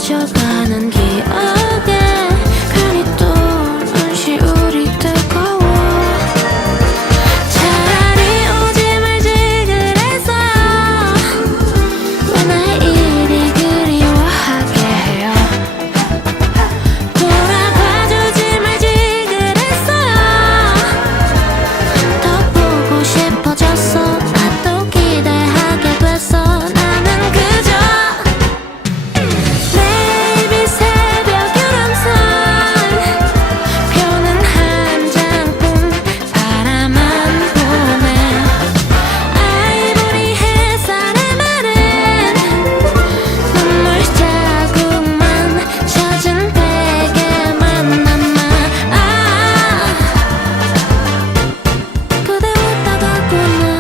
잊혀가는 기억에 괜히 또 눈시 우리 뜨거워 차라리 오지 말지 그랬어요 왜 나의 일이 그리워하게 해요 돌아봐주지 말지 그랬어요 더 보고 싶어졌어 나도 기대하게 됐어 나는 그저 매일 새벽 유람선 표는 한 장뿐 바라만 보네 아이보리 햇살의 말은 눈물 자국만 젖은 베개만 남아 그대 웃다 갔구나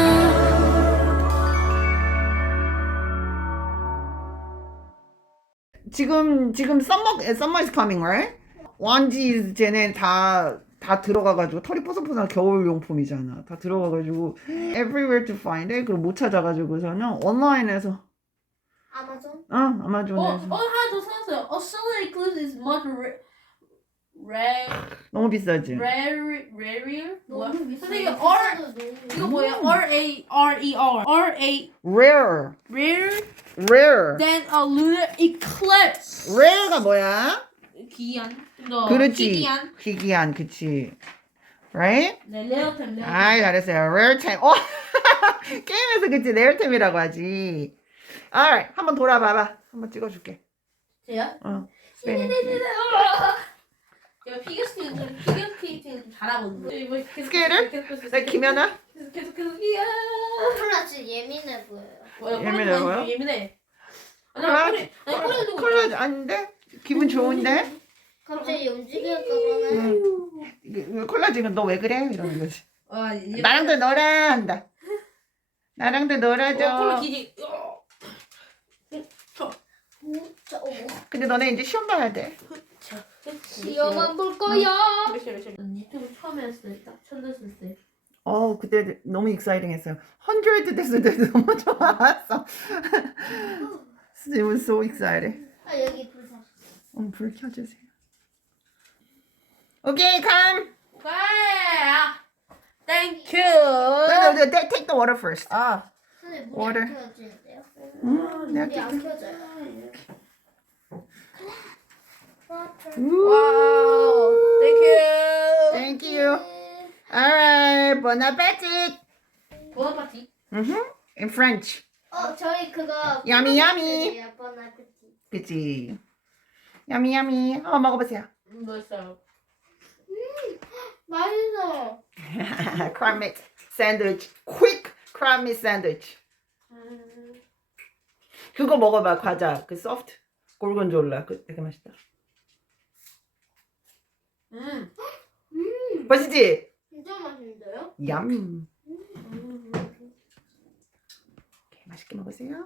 지금 summer is coming, right? 원지 쟤네 다 들어가가지고 털이 뽀송뽀송한 겨울 용품이잖아. 다 들어가가지고 everywhere to find it. 그리고 못 찾아가지고서는 온라인에서 아마존? 아마존에서 하나 더 찾았어요. Solar eclipse is much 너무 비싸지. rarer. 뭐야? 너무 비싸. 선생님 이거 뭐예요? R-A-R-E-R. Rare than a lunar eclipse. rare가 뭐야? 기이한. 그렇지. 희귀한, 그치. Right? 네, 레어템. 아이, 잘했어요. rare 템. 게임에서 그치, rare 템이라고 하지. alright, 한번 돌아봐봐. 한번 찍어줄게. 제가? 스페인. 제가 피겨 스케이팅 좀 잘하거든요. 스케이트를? 네, 김연아? 계속 이야. 콜라 진짜 예민해 보여요. 예민해 보여? 예민해. 콜라 아닌데? 기분 좋은데? 갑자기 움직일까 콜라지는 너 왜 그래? 이러는 거지. 봐. 나랑도 놀아 한다. 나랑도 놀아줘. 콜라 기지. 근데 너네 이제 시험 봐야 돼. 시험만 볼 거야. 유튜브 처음에 했을 때, 첫 했을 때. 그때 너무 익사이팅했어요. 100 됐을 때 너무 좋았어. It was so exciting. 아 여기 불사. 불 켜주세요. 오케이, come. Thank you. No, take the water first. 선생님 물이 Water. 안 켜지는데요? 내가 물이 안 켤게. 켜져요. Wow. Thank you. Thank you. Alright, bon appetit. bon appetit. In French. 저희 그거 Yummy, yummy. bon appetit. 그치. Yummy, yummy. 한번 먹어보세요. 맛있어요. 맛있어. crab meat sandwich. Quick crab meat sandwich. 그거 먹어봐, 과자. 그 soft. 골곤졸라. 그 되게 맛있다. 맛있지? 진짜 맛있는데요? 얌. 맛있게 먹으세요.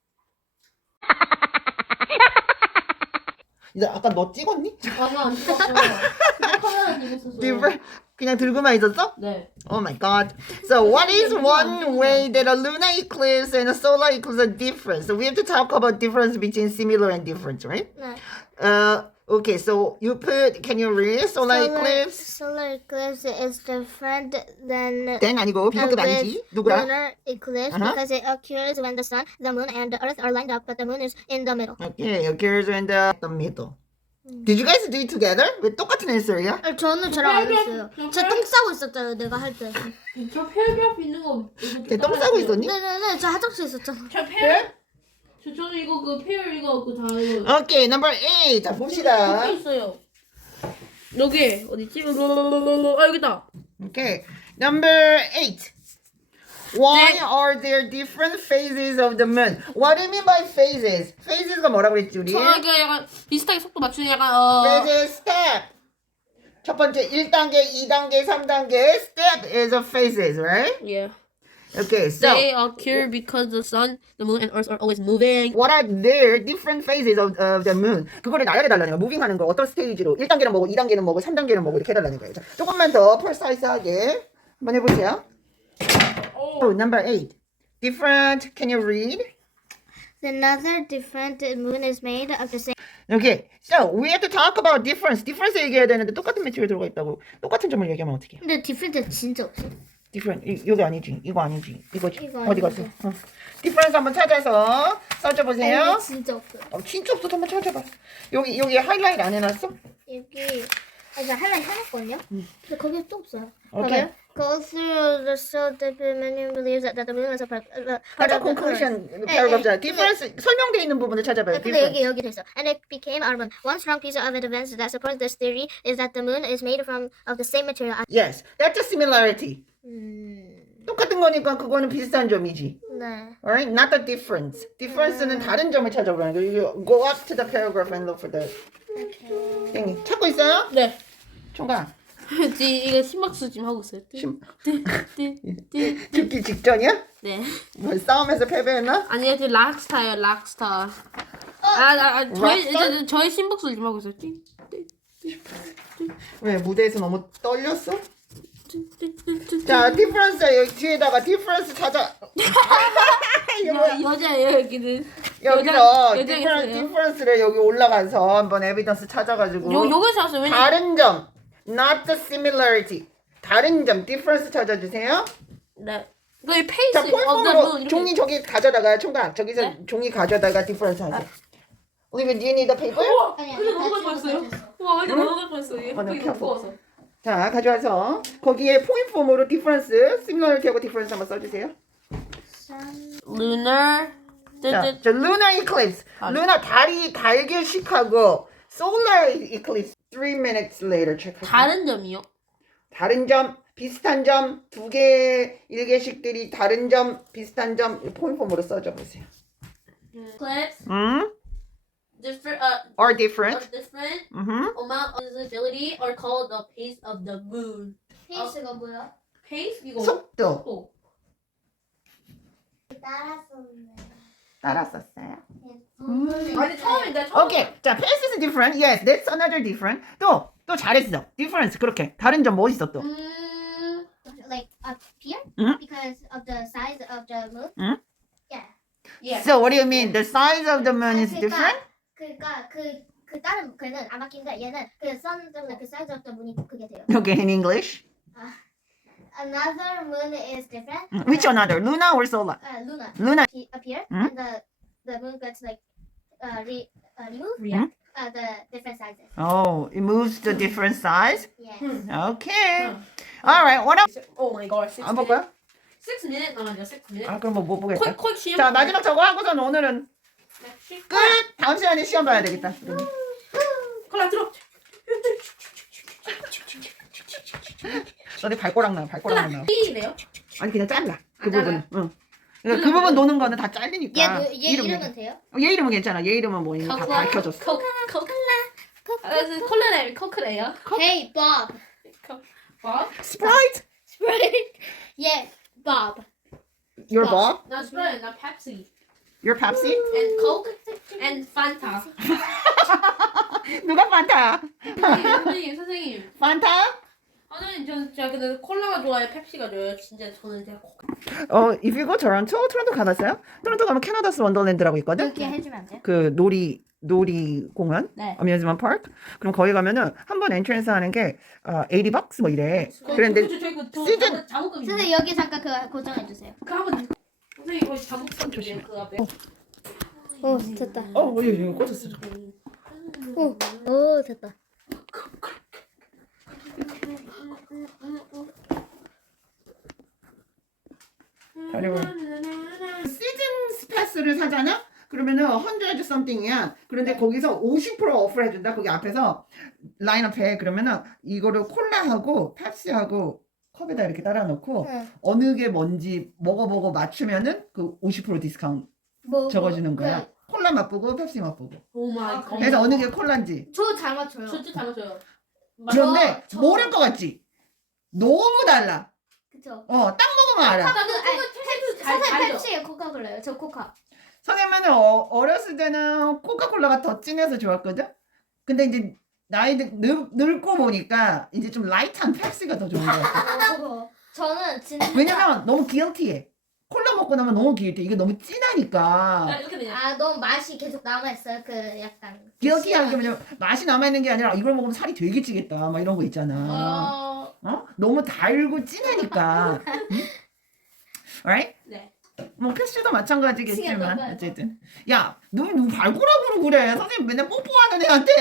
이제 아까 너 찍었니? 아니 안 찍었어요. 카메라 들고 있었어요. 그냥 들고만 있었어? 네. Oh my god. So what is one way that a lunar eclipse and a solar eclipse are different? So we have to talk about difference between similar and different, right? 네. Okay, so can you read solar eclipse? Solar eclipse is different than 땡 아니고 비교급 아니지. 누구랑? lunar eclipse because it occurs when the sun, the moon, and the earth are lined up, but the moon is in the middle. Okay, occurs in the middle. Did you guys do it together? 왜 똑같은 answer이야? 저는 저랑 안 했어요. 제 똥 싸고 있었잖아요, 내가 할 때. 저 폐렴 있는 거. 걔똥 싸고 있었니? 네네네, 저 화장실 있었잖아. 저 폐렴? 저는 이거 그 폐렴 이거 그 다 이거. Okay, number 8. 자, 봅시다. 여기 있어요. 여기 어디지? 아 여기다. Okay, number 8. Why are there different phases of the moon? What do you mean by phases? Phases가 뭐라고 그랬지 우리? 저게 약간 비슷하게 속도 맞추는 약간 Phases, step. 첫 번째 1단계, 2단계, 3단계. Step is a phases, right? Yeah. Okay, so They occur because the sun, the moon, and earth are always moving. what are their different phases of the moon? 그거를 나열해달라는 거야. 무빙하는 거 어떤 스테이지로 1단계는 뭐고 2단계는 뭐고 3단계는 뭐고 이렇게 해달라는 거예요. 자, 조금만 더 펄사이즈하게 한번 해보세요. Oh, number 8. Different, can you read? Another different moon is made of the same. Okay, so we have to talk about difference. difference 얘기해야 되는데 똑같은 매체가 들어가 있다고. 똑같은 점을 얘기하면 어떻게? 근데 different 진짜 없어. different 여기 아니지, 이거 아니지, 이거지. 이거 어디 갔어? 아니지. difference 한번 찾아서 써줘보세요. 진짜 없어. 진짜 없어. 한번 찾아봐. 여기 하이라이트 안 해놨어? 여기 제가 하이라이트 해놨거든요. 근데 거기 또 없어요. 오케이. 봐봐요. Go through the show that many believes that the moon is a part of the conclusion earth. paragraph잖아. 근데- difference 설명돼 있는 부분을 찾아봐요. 근데 difference. 여기 돼 있어. And it became our moon. One strong piece of evidence that supports this theory is that the moon is made of the same material. Yes, that's a similarity. 똑같은 거니까 그거는 비슷한 점이지. 네. Alright, not the difference. difference는 다른 점을 찾아보라는 거예요. You go up to the paragraph and look for the thing. 찾고 있어요? 네. 총각. 지금 이거 심박수 지금 하고 있어요. 죽기 직전이야? 네. 뭐 싸움에서 패배했나? 아니요, 저 락스타예요, 락스타. 저희 심박수 지금 하고 있어요. 왜 무대에서 너무 떨렸어? 자, difference 여기 뒤에다가 difference 찾아. 이거 뭐야? 여자예요, 여기는. 여기서 여자겠어요. difference를 여기 올라가서 한번 에비던스 찾아가지고 요거 찾았어요. 왜냐면 다른 점, not the similarity. 다른 점, difference 찾아주세요. 네. 그 페이스 자, of the 폴폼으로 moon 종이 저기 가져다가 총각 저기서 네? 종이 가져다가 difference 하세요. Olivia, do you need a paper? 아니야. 근데 넘어갈 뻔했어요. 와, 근데 넘어갈 뻔했어요. 네, 예쁘게 켜봐. 무거워서. 자, 가져와서 거기에 포인트 폼으로 difference, similarity하고 difference 한번 써주세요. Lunar. 자, 저 lunar eclipse, lunar 달기식하고 solar eclipse 3 minutes later 체크하세요. 다른 점이요? 다른 점, 비슷한 점, 두 개의 일개식들이 다른 점, 비슷한 점 포인트 폼으로 써줘보세요. Eclipse. Different. Or different. Different Mm-hmm. amount of visibility are called the pace of the moon. 페이스가 뭐야? Pace 이거. 속도. 또. 따랐었어요. 아니 처음에 내가 처음. 오케이. 자, pace is different. Yes, that's another different. 또 잘했어. difference. 그렇게. 다른 점 뭐 있어 또? Like up here Mhm. because of the size of the moon. Mhm. Yeah. Yeah. So what do you mean? The size of the moon is different? 그러니까 그 다른 걔는 안 바뀐데 얘는 그 sun 때문에 그 size of the moon이 그게 돼요. Okay, in English. Another moon is different. Which another? Luna or solar? Luna. Luna. Appear Mhm. and the moon gets like remove React. the different sizes. Oh, it moves to different size. Yeah. Okay. All right. What else? Oh my god. 안 볼 거야? 6 minutes 남았죠. 6 minutes. 아, 그럼 못 보겠다. 콜 시험. 자, 마지막 저거 하고선 오늘은 끝. 다음 시간에 시험 봐야 되겠다. 콜라 들어. 너네 발꼬락 나. 발꼬락 나. B래요? 아니 그냥 잘라. 그 아, 잘라요? 부분은. 응. 그러니까 그 부분 노는 거는 다 잘리니까. 얘 이름은 돼요? 얘 이름은 괜찮아. 얘 이름은 뭐 이미 다 밝혀졌어. 콜라래요. 코크래요. Hey Bob. 뭐? 스프라이트. Right? Yeah, Bob. Your Bob? 나 스프라이트, 나 펩시. Your Pepsi? And Coke and Fanta. 누가 판타야? 선생님. 판타? 선생님, 저는 진짜 근데 콜라가 좋아요, 펩시가 좋아요. 진짜 저는 진짜 If you go Toronto, 토론토 가봤어요? 토론토 가면 캐나다스 원더랜드라고 있거든. 이렇게 해주면 안 돼요? 그 놀이 공원, 네. 어뮤즈먼트 파크. 그럼 거기 가면은 한 번 엔트런스 하는 게 $80 뭐 이래. 그런데 시즌- 자목금 선생님 여기 잠깐 그 고정해 주세요. 그 한번 선생님 거기 자목금 조심 그 앞에. 오 됐다. 이거 꽂았어. 오 됐다. 시즌 패스를 사잖아? 그러면은 100 something이야. 그런데 거기서 50% 오프를 해준다. 거기 앞에서 라인업해. 그러면은 이거를 콜라하고 펩시하고 컵에다 이렇게 따라 놓고 응. 어느 게 뭔지 먹어보고 맞추면은 그 50% 디스카운트 뭐 적어주는 거야. 콜라 맛보고 펩시 맛보고. 오 마이 갓. 그래서 어느 게 콜라인지. 저잘 맞춰요. 진짜 잘 맞아요. 그런데 모를 것 같지? 너무 달라. 그쵸. 딱 먹으면 알아. 선생님 펩시예요, 코카콜라예요. 저 코카. 선생님은 어렸을 때는 코카콜라가 더 진해서 좋았거든? 근데 이제 나이 늙고 보니까 이제 좀 라이트한 펩시가 더 좋은 것 같아. 저는 진짜 왜냐면 너무 기억티해. 콜라 끓여 먹고 나면 너무 기울대. 이게 너무 아, 진하니까. 이렇게 되냐? 아 너무 맛이 계속 남아있어요. 그 약간 기억이야. 그냥 맛이 남아있는 게 아니라 이걸 먹으면 살이 되게 찌겠다. 막 이런 거 있잖아. 너무 달고 진하니까. 응? alright? 네. 뭐 패스도 마찬가지겠지만 시간 어쨌든 야, 너 발굴하고 그래. 선생님 맨날 뽀뽀하는 애한테.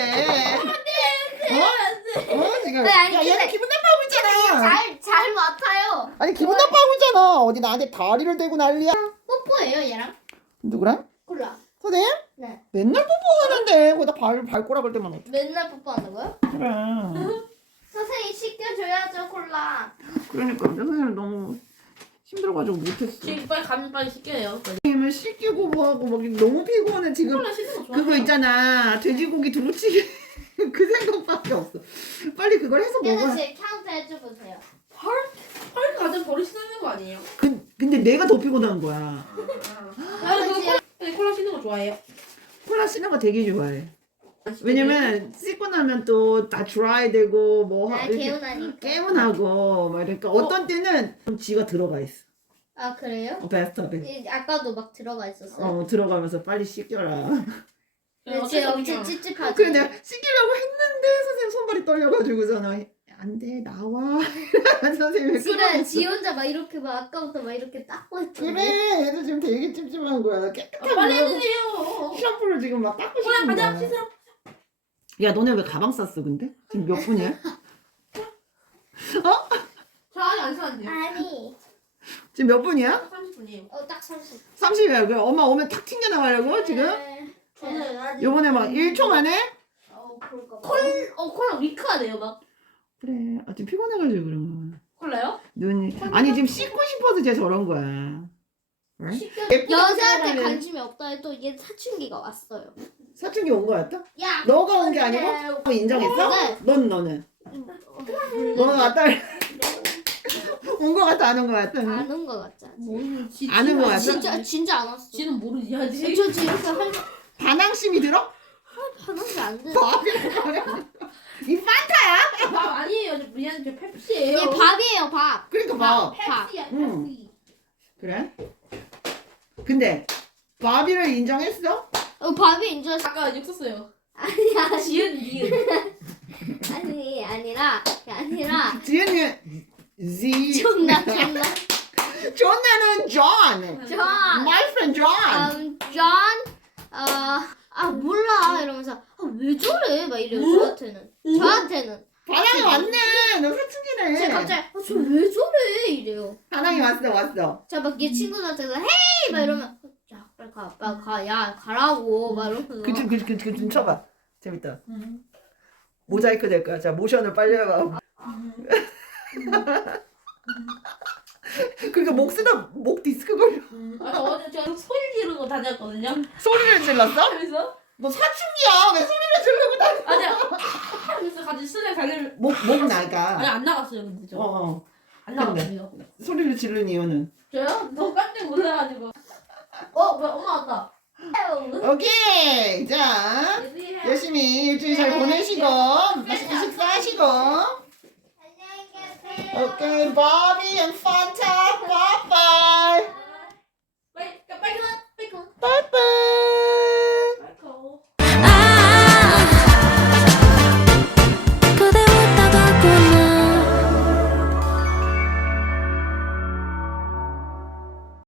지금. 네, 아니, 야, 얘는 근데- 기분 나빠하고 있잖아. 잘 맡아요. 아니 기분 나빠하고 있잖아. 어디 나한테 다리를 대고 난리야. 뽀뽀예요 얘랑. 누구랑? 콜라. 선생님? 네. 맨날 뽀뽀하는데 거기다 발꼬라 걸 때만 어때? 맨날 뽀뽀한다고요? 그래. 선생님 씻겨줘야죠 콜라. 그러니까 선생님 너무 힘들어가지고 못했어. 지금 빨리 씻겨요. 선생님은 씻기고 뭐하고 막 너무 피곤해 지금. 콜라 씻는 거 좋아. 그거 있잖아 돼지고기 두루치기 그 생각밖에 없어. 빨리 그걸 해서 그래서 먹어. 지금 카운트 해줘보세요. 헐 가장 버리 씻는 거 아니에요? 근데 내가 더 피곤한 거야. 나는 그거 콜라 씻는 거 좋아해요. 콜라 씻는 거 되게 좋아해. 왜냐면 씻고 나면 또 다 드라이 되고 뭐 아 이렇게 개운하니까. 깨문하고 막 이러니까 어떤 때는 지가 들어가 있어. 아 그래요? 베스트업에. 아까도 막 들어가 있었어요. 들어가면서 빨리 씻겨라. 근데 지금 엄청 찝찝하죠. 그래 내가 씻기려고 했는데 선생님 손발이 떨려가지고서는 안돼 나와. 선생님이 지가 끌어냈어. 지 혼자 막 이렇게 막 아까부터 막 이렇게 닦고 있던데. 그래 애들 지금 되게 찝찝한 거야. 깨끗하게 빨리 하려고 해주세요. 샴푸를 지금 막 닦고 콜라 싶은 가자 거야. 씻으러. 야 너네 왜 가방 쌌어 근데? 지금 몇 분이야? 저 아직 안 샀는데요. 아니. 지금 몇 분이야? 30분이에요. 딱 30. 30이야. 그래 엄마 오면 탁 튕겨 나가려고 지금? 네. 저는 아직 요번에 막 1초 만에? 그럴까 봐. 콜라 위크하네요 막. 그래 지금 피곤해가지고 그런 거야. 콜라요? 눈이 아니 지금 씻고 싶어서 쟤 저런 거야. 응? 여자한테 관심이 없다 해도 얘 사춘기가 왔어요. 사춘기 온 거였다? 야. 너가 온 게 아니고? 너 인정했어? 네. 너는? 너는 왔다 온 거 같아 안 온 거 같아? 아는 거 같지 않지? 아는 거 같아? 진짜 안 왔어. 지는 모르지 아직. 저 지금 이렇게 할 반항심이 들어? 하는게 안 돼. 이 판타야? 밥 아니에요. 저 미안해. 저 펩시예요. 얘 밥이에요 밥. 그러니까 봐. 펩시야 응. 펩시. 그래? 근데 바비를 인정했어? 밥이 인줄 아까 욕 썼어요. 아니야. 지은 니은. 아니라 지은이 Z 존나 존나는 John 존. My friend John 존 몰라 이러면서 왜 저래 막 이래요 저한테는 반항이 왔네 너 사춘기네 제가 갑자기 저 왜 저래 이래요. 반항이 왔어 제가 막 얘 친구들한테서 헤이 막 이러면 야 빨리 가 야 가라고 막 이러면서 그치 쳐봐 재밌다 모자이크 될 거야 자 모션을 빨리 해봐 그러니까 목 쓰다 목 디스크 걸려 어제 제가 소리 지르는 거 다녔거든요. 소리를 질렀어? 그래서 너 사춘기야 왜 소리를 지르고 다녀 아니야. 그래서 같이 술에 가려면 목 나가 아니 안 나갔어요 근데 저. 안 나갔어요. 소리를 지르는 이유는 저요? 너무 깜짝 놀라가지고. 뭐야 엄마 왔다. 오케이 자 열심히 일주일 잘 보내시고 맛있게 식사하시고 안녕히 계세요. 오케이 바비 and 판타